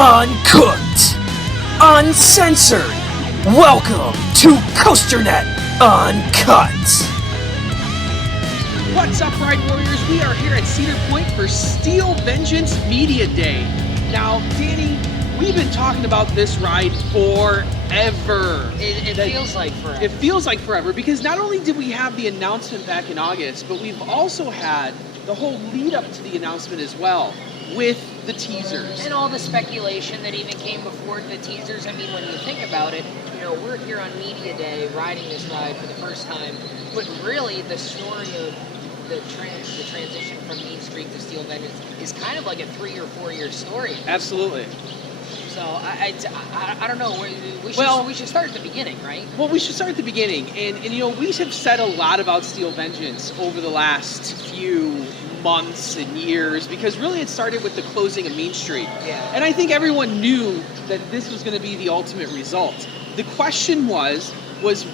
Uncooked, uncensored. Welcome to COASTER-net Uncut. What's up, Ride Warriors? We are here at Cedar Point for Steel Vengeance Media Day. Now, Danny, we've been talking about this ride forever. It feels like forever. It feels like forever because not only did we have the announcement back in August, but we've also had the whole lead up to the announcement as well with the teasers. And all the speculation that even came before the teasers. I mean, when you think about it, you know, we're here on Media Day riding this ride for the first time, but really the story of the transition from Main Street to Steel Vengeance is kind of like a 3 or 4 year story. Absolutely. So I don't know. We should start at the beginning, right? Well, we should start at the beginning, and you know, we have said a lot about Steel Vengeance over the last few months and years because really it started with the closing of Main Street. Yeah. And I think everyone knew that this was going to be the ultimate result. The question was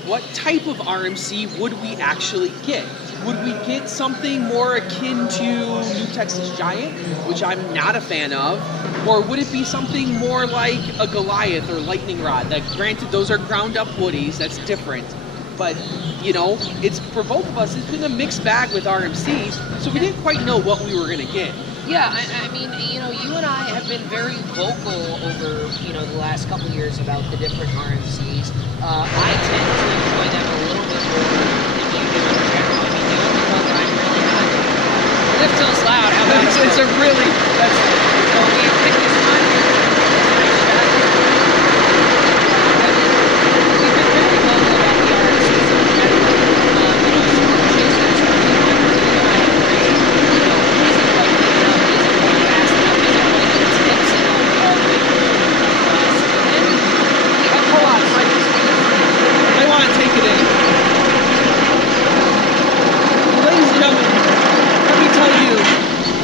what type of RMC would we actually get? Would we get something more akin to New Texas Giant, which I'm not a fan of, or would it be something more like a Goliath or Lightning Rod? That, granted, those are ground up woodies, that's different. But, you know, it's for both of us, it's been a mixed bag with RMCs, so we didn't quite know what we were going to get. Yeah, I mean, you know, you and I have been very vocal over, you know, the last couple of years about the different RMCs. I tend to enjoy them a little bit more than you do in general. I mean, the only one that I'm really not... Lift feels loud. How about It's a really... So we picked this one. We've been very vocal about the RMCs in general. You know, Storm Chasers, I'm really not afraid. You know, isn't quite big enough, isn't quite fast enough, isn't quite the tips enough all the way through us. And then we have Hold on, I want to take it in. Ladies and gentlemen, let me tell you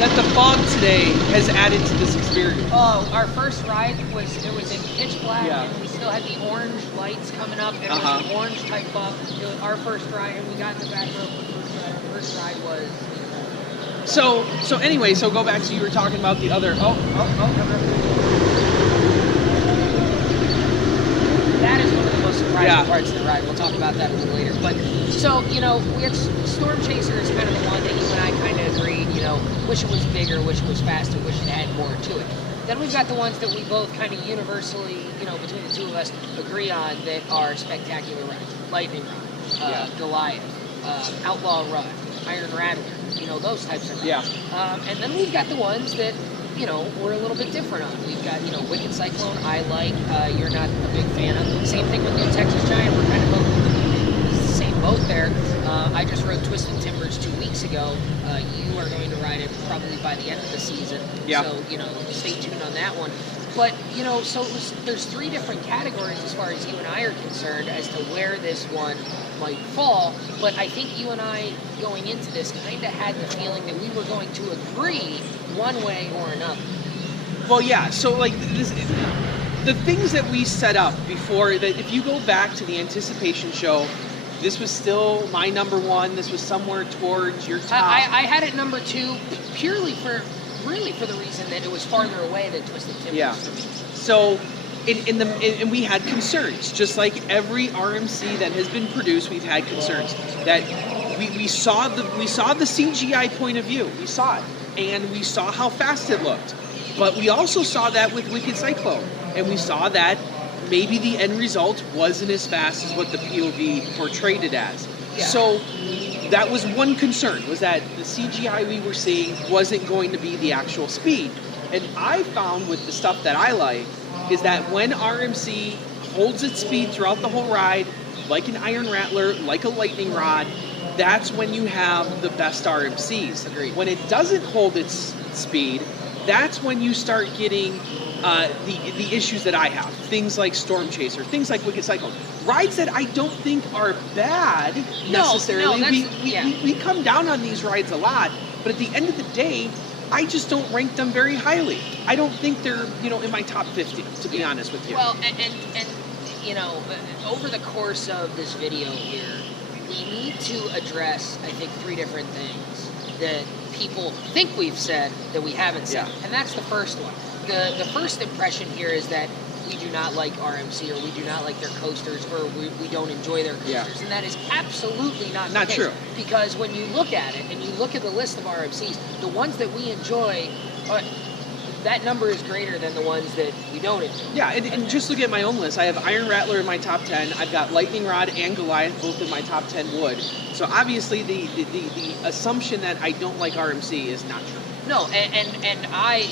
that the fog today has added to this experience. Oh, our first ride was in pitch black, Yeah. and we still had the orange lights coming up. It was an orange type buff. It was our first ride, and we got in the back row for the first ride. Our first ride was. So anyway, so go back to you were talking about the other. That is one of the most surprising parts of the ride. We'll talk about that a little later. But so, you know, we had Storm Chaser is kind of the one that you and I kind of agreed, you know, wish it was bigger, wish it was faster, wish it had more to it. Then we've got the ones that we both kind of universally, you know, between the two of us agree on that are spectacular rides. Lightning Rod, Goliath, Outlaw Run, Iron Rattler, you know, those types of rides. Yeah. And then we've got the ones that, you know, we're a little bit different on. We've got, you know, Wicked Cyclone, I like, you're not a big fan of. Same thing with New Texas Giant, we're kind of both in the same boat there. I just rode Twisted Timbers 2 weeks ago. You are going to ride it probably by the end of the season. Yeah. So, you know, stay tuned on that one. But, you know, so there's 3 different categories as far as you and I are concerned as to where this one might fall. But I think you and I, going into this, kind of had the feeling that we were going to agree one way or another. Well, yeah. So like this, the things that we set up before that. If you go back to the anticipation show, this was still my number one. This was somewhere towards your top. I had it number 2 purely for the reason that it was farther away than Twisted Timbers. Yeah. For me. So, and we had concerns, just like every RMC that has been produced, we've had concerns that we saw the CGI point of view. We saw it, and we saw how fast it looked, but we also saw that with Wicked Cyclone, and we saw that maybe the end result wasn't as fast as what the POV portrayed it as. Yeah. So that was one concern, was that the CGI we were seeing wasn't going to be the actual speed. And I found with the stuff that I like is that when RMC holds its speed throughout the whole ride, like an Iron Rattler, like a Lightning Rod, that's when you have the best RMCs. Agreed. When it doesn't hold its speed, that's when you start getting the issues that I have. Things like Storm Chaser, things like Wicked Cyclone. Rides that I don't think are bad necessarily. We come down on these rides a lot, but at the end of the day, I just don't rank them very highly. I don't think they're, you know, in my top 50, to be honest with you. Well, and you know, over the course of this video here, we need to address, I think, 3 different things that people think we've said that we haven't said. Yeah. And that's the first one. the first impression here is that we do not like RMC, or we do not like their coasters, or we don't enjoy their coasters. And that is absolutely not the case. true. Because when you look at it, and you look at the list of RMCs, the ones that we enjoy, that number is greater than the ones that we don't enjoy. Yeah, and just look at my own list. I have Iron Rattler in my top 10. I've got Lightning Rod and Goliath both in my top 10 wood. So obviously the assumption that I don't like RMC is not true. No, and I,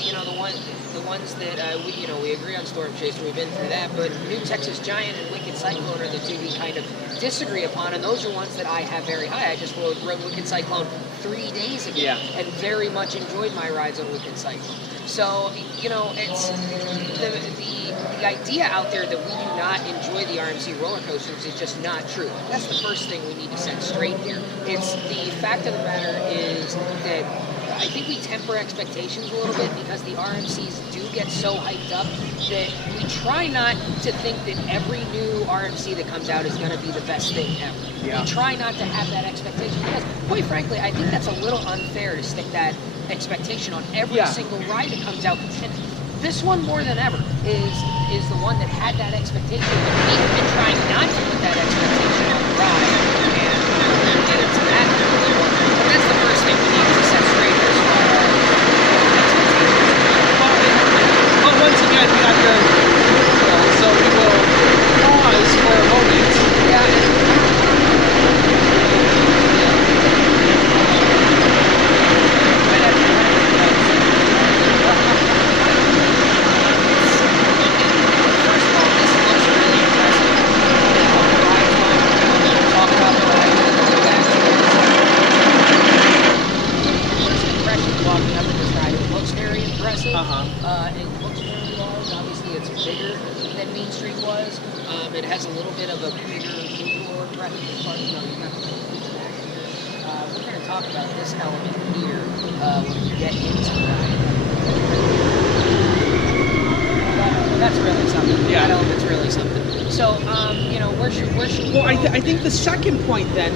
the ones that we agree on Storm Chaser, we've been through that, but New Texas Giant and Wicked Cyclone are the two we kind of disagree upon, and those are ones that I have very high. I just rode Wicked Cyclone 3 days ago, and very much enjoyed my rides on Wicked Cyclone. So, it's the idea out there that we do not enjoy the RMC roller coasters is just not true. That's the first thing we need to set straight here. It's the fact of the matter is that I think we temper expectations a little bit, because the RMCs do get so hyped up that we try not to think that every new RMC that comes out is going to be the best thing ever. Yeah. We try not to have that expectation, because, quite frankly, I think that's a little unfair to stick that expectation on every single ride that comes out. And this one, more than ever, is the one that had that expectation. We've been trying not to put that expectation on the ride, and we'll get into that in a little more. But that's the first thing we need to set straight as far as expectations. Well, once again, we have to, so we will pause for a moment. It looks very large. Obviously, it's bigger than Main Street was. It has a little bit of a bigger visual impression as far as, you have to back here. We're going to talk about this element here when we get into that. That's really something. Yeah. That element's really something. So, where should Well, I think the second point then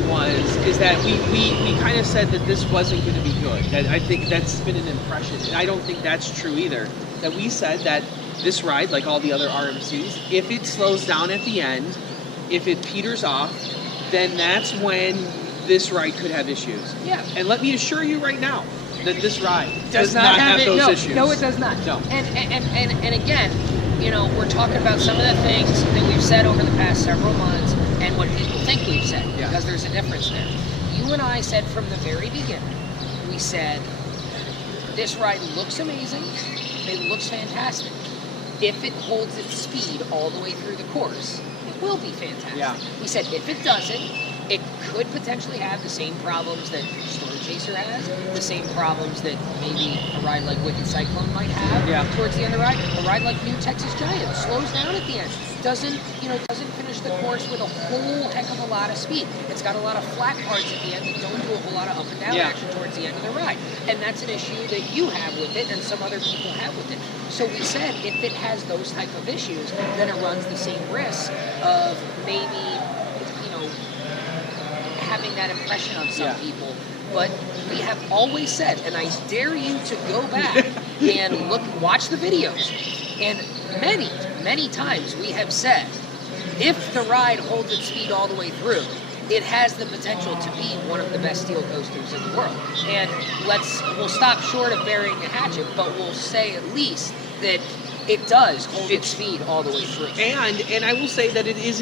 is that we kind of said that this wasn't going to be good. That I think that's been an impression, and I don't think that's true either. That we said that this ride, like all the other RMCs, if it slows down at the end, if it peters off, then that's when this ride could have issues. Yeah. And let me assure you right now that this ride does not have those issues. No, it does not. No. And again, we're talking about some of the things that we've said over the past several months and what people think we've said, because there's a difference there. You and I said from the very beginning, we said, this ride looks amazing, it looks fantastic. If it holds its speed all the way through the course, it will be fantastic. Yeah. We said if it doesn't, it could potentially have the same problems that Storm Chaser has, the same problems that maybe a ride like Wicked Cyclone might have towards the end of the ride. A ride like New Texas Giant slows down at the end, doesn't finish the course with a whole heck of a lot of speed. It's got a lot of flat parts at the end that don't do a whole lot of up and down action towards the end of the ride. And that's an issue that you have with it and some other people have with it. So we said if it has those type of issues, then it runs the same risk of maybe having that impression on some people. But we have always said, and I dare you to go back and watch the videos, and many, many times we have said, if the ride holds its speed all the way through, it has the potential to be one of the best steel coasters in the world. And we'll stop short of burying the hatchet, but we'll say at least that it does hold its speed all the way through. And I will say that it is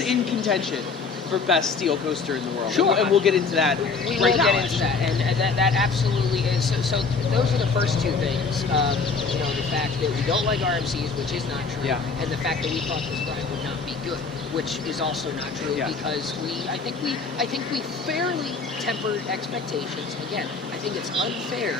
in contention for best steel coaster in the world. Sure. And we'll get into that We right will now. get into that, and that absolutely is. So those are the first two things. The fact that we don't like RMCs, which is not true, and the fact that we thought this ride would not be good, which is also not true, because I think we fairly tempered expectations. Again, I think it's unfair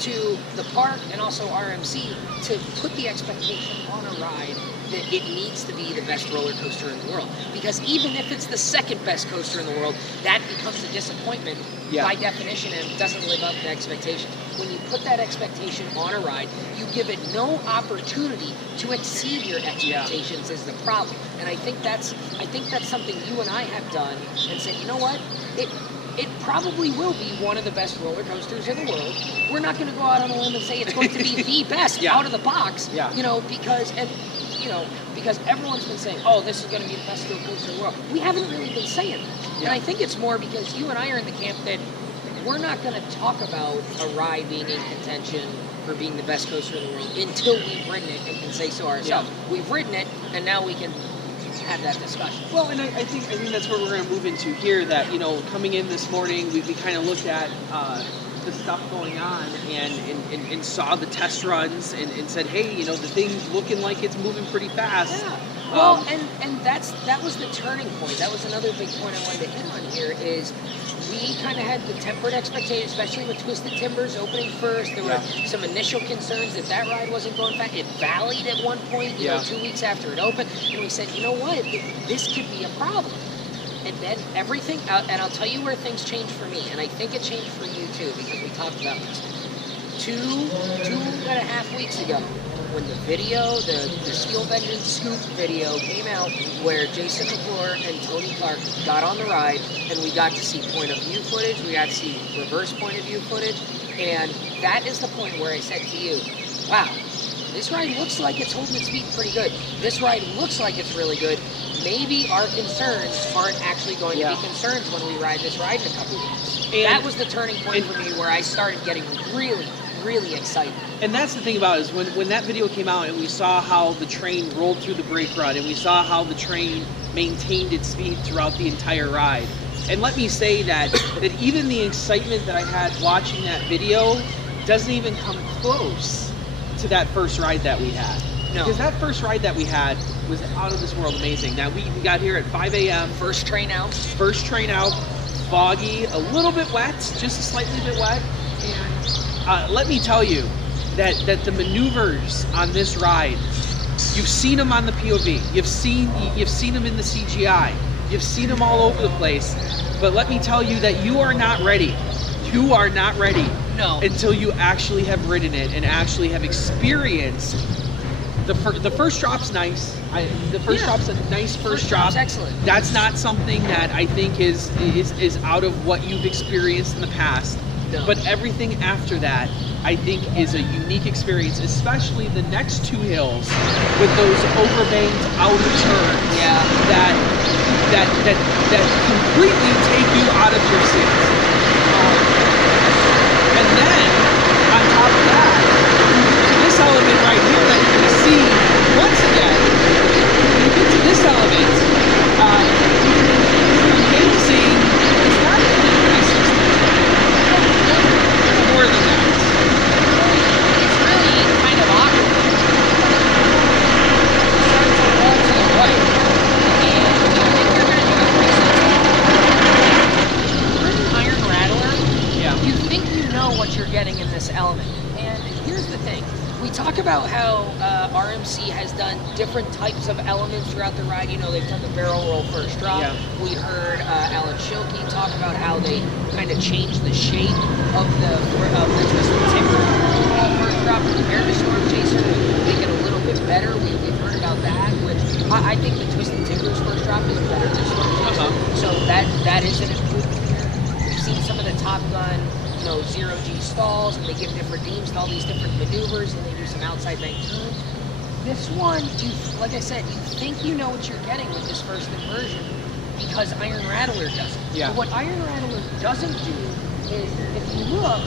to the park and also RMC to put the expectation on a ride that it needs to be the best roller coaster in the world. Because even if it's the second best coaster in the world, that becomes a disappointment by definition and doesn't live up to expectations. When you put that expectation on a ride, you give it no opportunity to exceed your expectations is the problem. And I think that's something you and I have done and said, you know what? it probably will be one of the best roller coasters in the world. We're not going to go out on a limb and say it's going to be the best out of the box, you know, because everyone's been saying, oh, this is going to be the best coaster in the world. We haven't really been saying that. And I think it's more because you and I are in the camp that we're not going to talk about a ride being in contention for being the best coaster in the world until we've ridden it and can say so ourselves. We've ridden it, and now we can have that discussion. Well, and I think that's what we're going to move into here. That, you know, coming in this morning, we kind of looked at the stuff going on and saw the test runs and said, hey, you know, the thing's looking like it's moving pretty fast. Yeah. Well, and that was the turning point. That was another big point I wanted to hit on here is we kind of had the tempered expectations, especially with Twisted Timbers opening first. There were some initial concerns that ride wasn't going fast. It valleyed at one point, you know, 2 weeks after it opened. And we said, you know what, this could be a problem. And then everything, and I'll tell you where things changed for me, and I think it changed for you too, because we talked about this. Two and a half weeks ago, when the video, the Steel Vengeance Scoop video came out, where Jason McClure and Tony Clark got on the ride, and we got to see point of view footage, we got to see reverse point of view footage, and that is the point where I said to you, wow, this ride looks like it's holding its speed pretty good. This ride looks like it's really good. Maybe our concerns aren't actually going to be concerns when we ride this ride in a couple weeks. And that was the turning point for me where I started getting really, really excited. And that's the thing about it, is when that video came out and we saw how the train rolled through the brake run and we saw how the train maintained its speed throughout the entire ride. And let me say that even the excitement that I had watching that video doesn't even come close to that first ride that we had. No. Because that first ride that we had was out of this world amazing. Now, we got here at 5 a.m. First train out, foggy, a little bit wet, just a slightly bit wet. And let me tell you that the maneuvers on this ride, you've seen them on the POV, you've seen them in the CGI, you've seen them all over the place. But let me tell you that you are not ready. You are not ready until you actually have ridden it and actually have experienced. The first drop's nice. The first drop's a nice first drop. Excellent. That's not something that I think is out of what you've experienced in the past. No. But everything after that, I think, is a unique experience, especially the next two hills with those overbanked outer turns. That completely take you out of your seat. And then on top of that, this element right here that you can see once again, when you get to this element, amazing. It's not even 360. It's more than that. It's really kind of awkward. It starts to roll to the right, and you think you're going to do a 360. You're an Iron Rattler. You think you know what you're getting in this element. And here's the thing. We talk about how RMC has done different types of elements throughout the ride. You know, they've done the barrel roll first drop. We heard Alan Schilke talk about how they kind of changed the shape of the Twisted Timber first drop compared to Storm Chaser, make it a little bit better. We've heard about that, which I think the Twisted Timbers first drop is better than Storm Chaser. So that is an improvement here. We've seen some of the Top Gun, you know, zero-G stalls, and they give different beams to all these different maneuvers, and they do some outside bank turns. This one, like I said, you think you know what you're getting with this first inversion because Iron Rattler doesn't. But what Iron Rattler doesn't do is, if you look,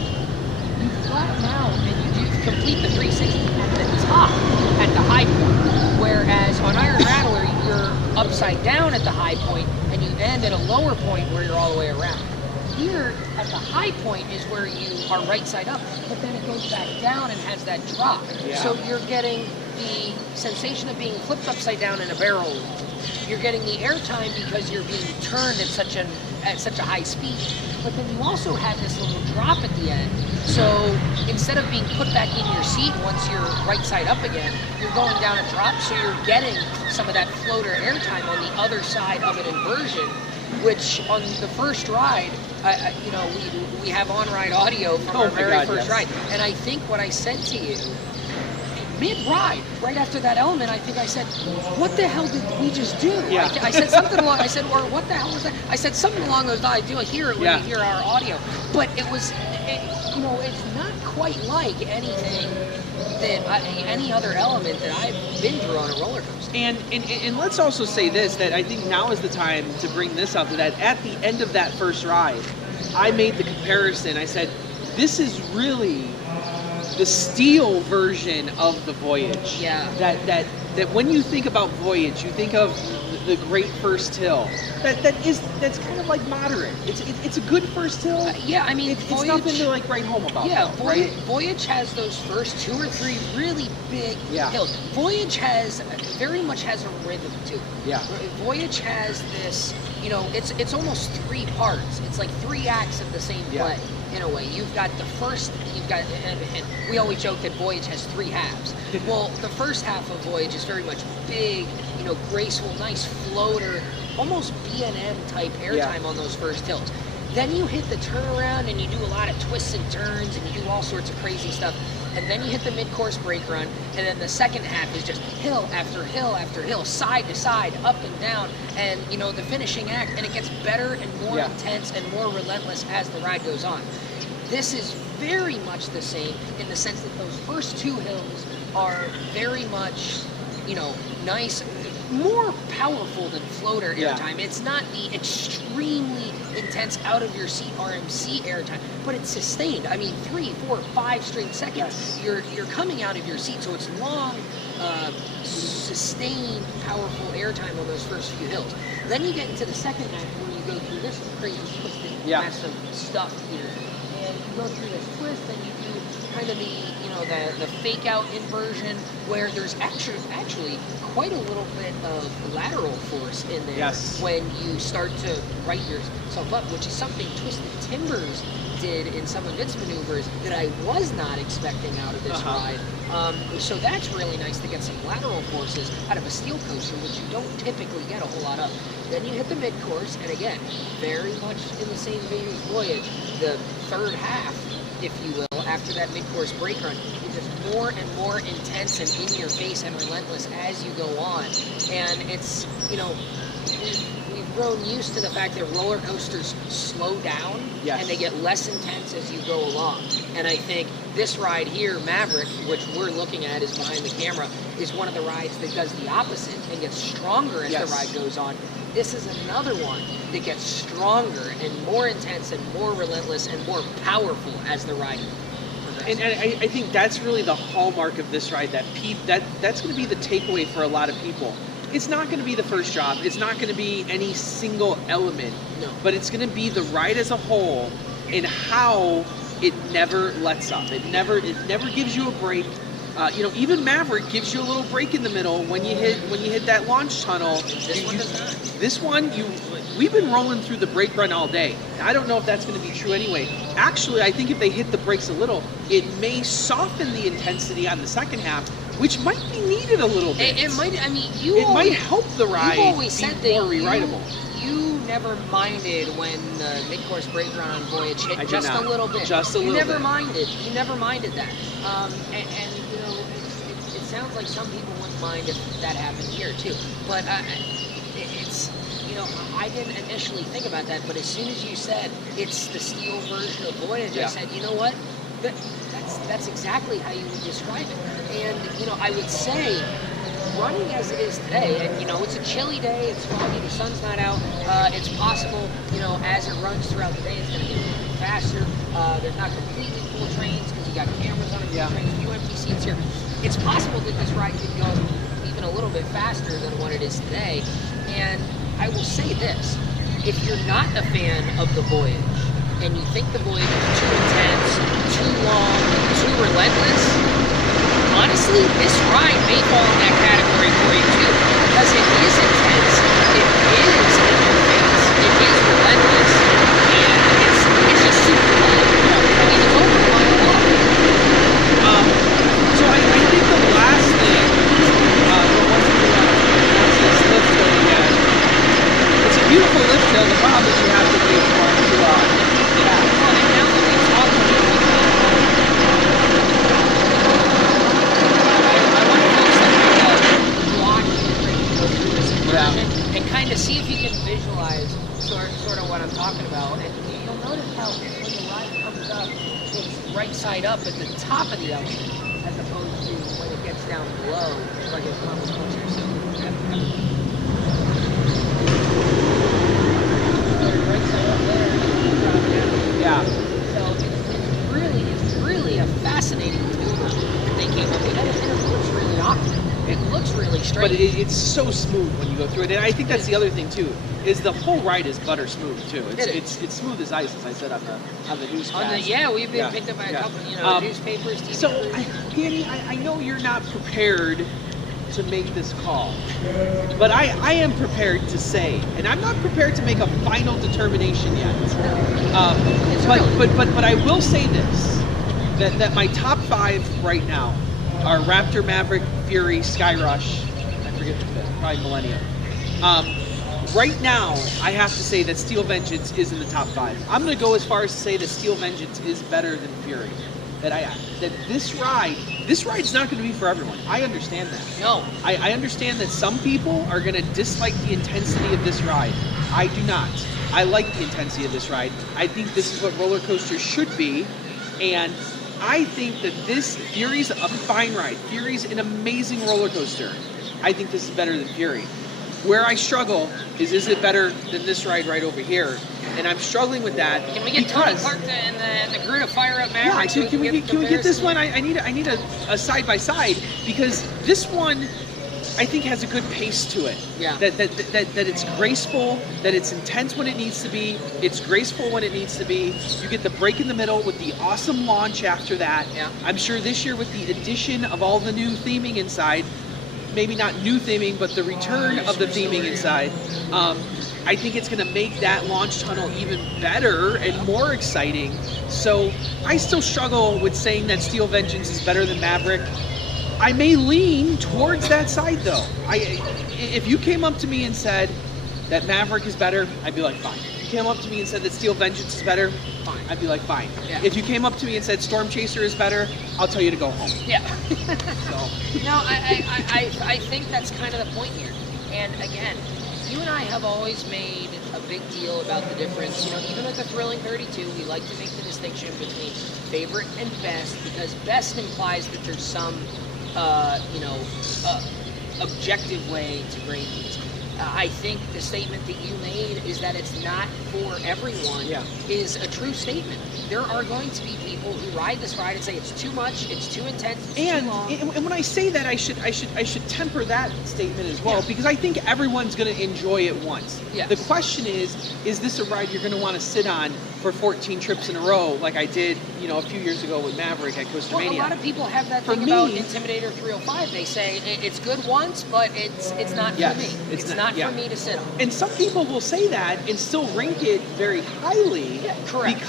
you flatten out and you complete the 360 at the top, at the high point. Whereas on Iron Rattler, you're upside down at the high point, and you end at a lower point where you're all the way around. Here, at the high point is where you are right side up, but then it goes back down and has that drop. So you're getting the sensation of being flipped upside down in a barrel roll. You're getting the airtime because you're being turned at such a high speed. But then you also have this little drop at the end. So instead of being put back in your seat once you're right side up again, you're going down a drop, so you're getting some of that floater airtime on the other side of an inversion, which on the first ride, you know, we have on-ride audio from our very first ride. And I think what I said to you, mid-ride, right after that element, I think I said, what the hell did we just do? Yeah. I said something along, I said, or what the hell was that? I said something along those lines. You'll hear it when you hear our audio. But it was, it's not quite like anything that, any other element that I've been through on a roller coaster. And let's also say this, that I think now is the time to bring this up, that at the end of that first ride, I made the comparison. I said, this is really the steel version of the Voyage. Yeah. That when you think about Voyage, you think of the great first hill. That's kind of like moderate. It's a good first hill. Yeah, I mean, it's Voyage, nothing to like write home about. Yeah, though, right? Voyage has those first 2 or 3 really big hills. Voyage very much has a rhythm to it. Yeah. Voyage has this, it's almost 3 parts. It's like 3 acts of the same play. In a way, you've got the first, and we always joke that Voyage has 3 halves. Well, the first half of Voyage is very much big, graceful, nice floater, almost B&M type airtime on those first hills. Then you hit the turnaround and you do a lot of twists and turns and you do all sorts of crazy stuff. And then you hit the mid-course brake run, and then the second half is just hill after hill after hill, side to side, up and down, and the finishing act, and it gets better and more intense and more relentless as the ride goes on. This is very much the same in the sense that those first 2 hills are very much, nice, more powerful than floater airtime. It's not the extremely intense out of your seat RMC airtime, but it's sustained. I mean, 3, 4, 5 straight seconds. You're coming out of your seat, so it's long, sustained, powerful airtime on those first few hills. Then you get into the second act where you go through this crazy twisted, massive stuff here, and you go through this twist, and you do kind of the fake out inversion where there's actually quite a little bit of lateral force in there when you start to right yourself up, which is something Twisted Timbers did in some of its maneuvers that I was not expecting out of this ride. So that's really nice to get some lateral forces out of a steel coaster, which you don't typically get a whole lot of. Then you hit the mid-course, and again, very much in the same vein as Voyage, the third half, if you will, after that mid-course brake run, is just more and more intense and in your face and relentless as you go on. And it's, we've grown used to the fact that roller coasters slow down and they get less intense as you go along. And I think this ride here, Maverick, which we're looking at is behind the camera, is one of the rides that does the opposite and gets stronger as the ride goes on. This is another one that gets stronger and more intense and more relentless and more powerful as the ride progresses. And I think that's really the hallmark of this ride, that's going to be the takeaway for a lot of people. It's not going to be the first drop. It's not going to be any single element. No. But it's going to be the ride as a whole and how it never lets up. It never gives you a break. Even Maverick gives you a little break in the middle when you hit that launch tunnel. This one, we've been rolling through the brake run all day. I don't know if that's going to be true anyway. Actually, I think if they hit the brakes a little, it may soften the intensity on the second half, which might be needed a little bit. It might. I mean, might help the ride be more rewritable. You never minded when the mid-course brake run on Voyage hit just a little bit. Just a little bit. You never minded that. It sounds like some people wouldn't mind if that happened here too. But I didn't initially think about that. But as soon as you said it's the steel version of Voyage, I said, you know what? That's exactly how you would describe it. And I would say, running as it is today, and it's a chilly day, it's foggy, the sun's not out, it's possible, as it runs throughout the day, it's going to get a little bit faster. There's not completely full trains because you got cameras on a few trains, a few empty seats here. It's possible that this ride could go even a little bit faster than what it is today. And I will say this, if you're not a fan of the Voyage, and you think the Voyage is too intense, too long, too relentless, honestly, this ride may fall in that category for you too, because it is intense, it is in your face, it is relentless, and it's just super fun. I mean, it's over a mile long. So I think the last thing, once we announce this lift hill again, it's a beautiful lift hill. The problem is you have to wait for it to Well, and now that we've talked about it, what I'm talking about. And you'll notice how when the ride comes up, it's right side up at the top of the element, as opposed to when it gets down below, like it's level closer. So right side up there. Yeah. So it's really a fascinating tune that they came up with, and it looks really awkward. It looks really straight. But it's so smooth when you go through it, and I think that's the other thing too. Is the whole ride is butter smooth too. It's smooth as ice, as I said on the newscast. We've been picked up by a couple, newspapers, TV. So, Danny, I know you're not prepared to make this call, but I am prepared to say, and I'm not prepared to make a final determination yet. But I will say this: that my top 5 right now are Raptor, Maverick, Fury, Skyrush. I forget the fifth, probably Millennium. Right now, I have to say that Steel Vengeance is in the top 5. I'm going to go as far as to say that Steel Vengeance is better than Fury. That this ride's not going to be for everyone. I understand that. No. I understand that some people are going to dislike the intensity of this ride. I do not. I like the intensity of this ride. I think this is what roller coasters should be, and I think that this Fury's a fine ride. Fury's an amazing roller coaster. I think this is better than Fury. Where I struggle is it better than this ride right over here? And I'm struggling with that. Can we get Tony Clark and the crew to fire up Maverick? Yeah, can we get this one? I need a side by side, because this one I think has a good pace to it. Yeah. That it's graceful, that it's intense when it needs to be, it's graceful when it needs to be. You get the break in the middle with the awesome launch after that. Yeah. I'm sure this year with the addition of all the new theming inside, maybe not new theming, but the return of the theming inside, I think it's going to make that launch tunnel even better and more exciting. So I still struggle with saying that Steel Vengeance is better than Maverick. I may lean towards that side though. If you came up to me and said that Maverick is better, I'd be like, fine. If you came up to me and said that Steel Vengeance is better, fine. I'd be like, fine. Yeah. If you came up to me and said Storm Chaser is better, I'll tell you to go home. Yeah. So. No, I think that's kind of the point here. And again, you and I have always made a big deal about the difference. Even with the Thrilling 32, we like to make the distinction between favorite and best, because best implies that there's some objective way to grade these. I think the statement that you made is that it's not for everyone is a true statement. There are going to be people who ride this ride and say it's too much, it's too intense, it's too long. And when I say that, I should temper that statement as well, because I think everyone's going to enjoy it once. Yes. The question is this a ride you're going to want to sit on for 14 trips in a row, like I did, a few years ago with Maverick at Coaster-Mania? Well, a lot of people have that thing about Intimidator 305. They say it's good once, but it's not for me. It's not for me to sit on. And some people will say that and still rank it very highly. Yeah, correct.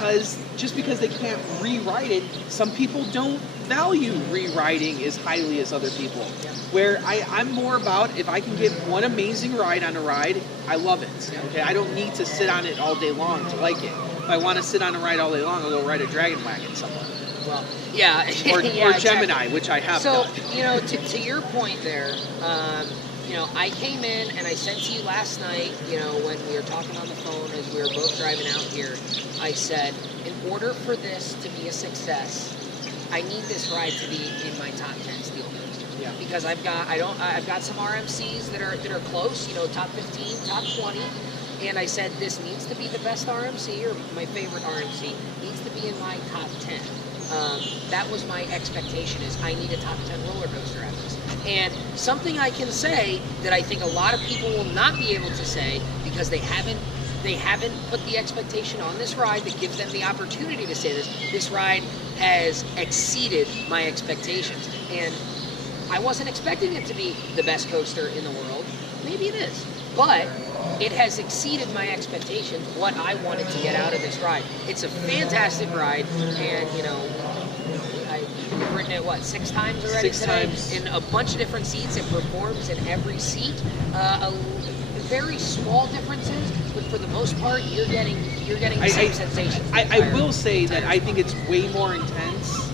Because they can't rewrite it, some people don't value rewriting as highly as other people. Yeah. Where I'm more about, if I can get one amazing ride on a ride, I love it. Yeah. Okay, I don't need to sit on it all day long to like it. If I want to sit on a ride all day long, I'll go ride a Dragon Wagon somewhere. Well, yeah. Or yeah, Gemini, which I have done. So, to your point there, I came in and I said to you last night, when we were talking on the phone as we were both driving out here, I said, in order for this to be a success, I need this ride to be in my top 10 Steel Coasters. Yeah. Because I've got some RMCs that are close, top 15, top 20. And I said, this needs to be the best RMC, or my favorite RMC, needs to be in my top 10. That was my expectation, is I need a top 10 roller coaster at this. And something I can say that I think a lot of people will not be able to say, because they haven't put the expectation on this ride that gives them the opportunity to say this ride has exceeded my expectations. And I wasn't expecting it to be the best coaster in the world. Maybe it is. But it has exceeded my expectations, what I wanted to get out of this ride. It's a fantastic ride, and I've ridden it, 6 times already? 6 times. In a bunch of different seats. It performs in every seat. Very small differences, but for the most part, you're getting the same sensations. I will say that I think it's way more intense.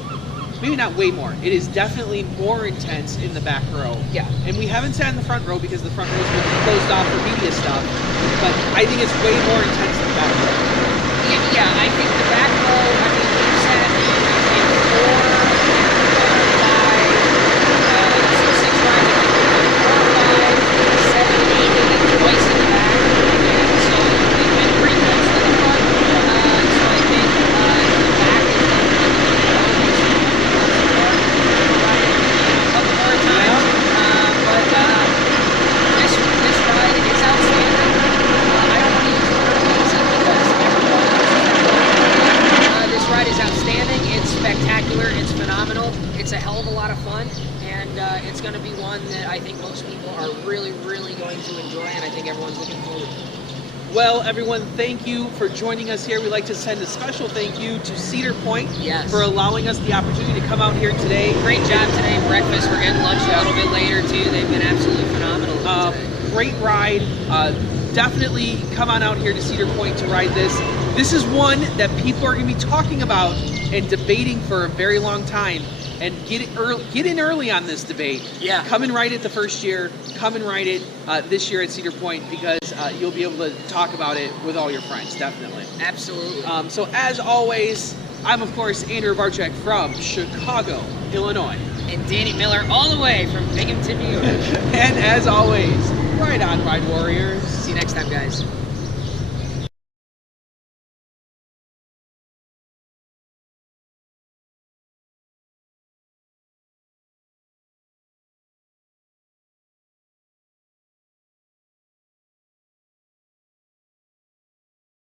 Maybe not way more. It is definitely more intense in the back row. Yeah. And we haven't sat in the front row because the front row's been closed off for media stuff. But I think it's way more intense in the back row. it's a hell of a lot of fun, and it's going to be one that I think most people are really, really going to enjoy, and I think everyone's looking forward to. Well, everyone, thank you for joining us here. We'd like to send a special thank you to Cedar Point for allowing us the opportunity to come out here today. Great job today. Breakfast, we're getting lunch a little bit later too. They've been absolutely phenomenal today. Great ride. Definitely come on out here to Cedar Point to ride this. This is one that people are going to be talking about and debating for a very long time. And get in early on this debate. Yeah. Come and ride it the first year. Come and ride it this year at Cedar Point, because you'll be able to talk about it with all your friends, definitely. Absolutely. So as always, I'm of course Andrew Barczyk from Chicago, Illinois. And Danny Miller all the way from Binghamton, New York. And as always, ride on, Ride Warriors. See you next time, guys.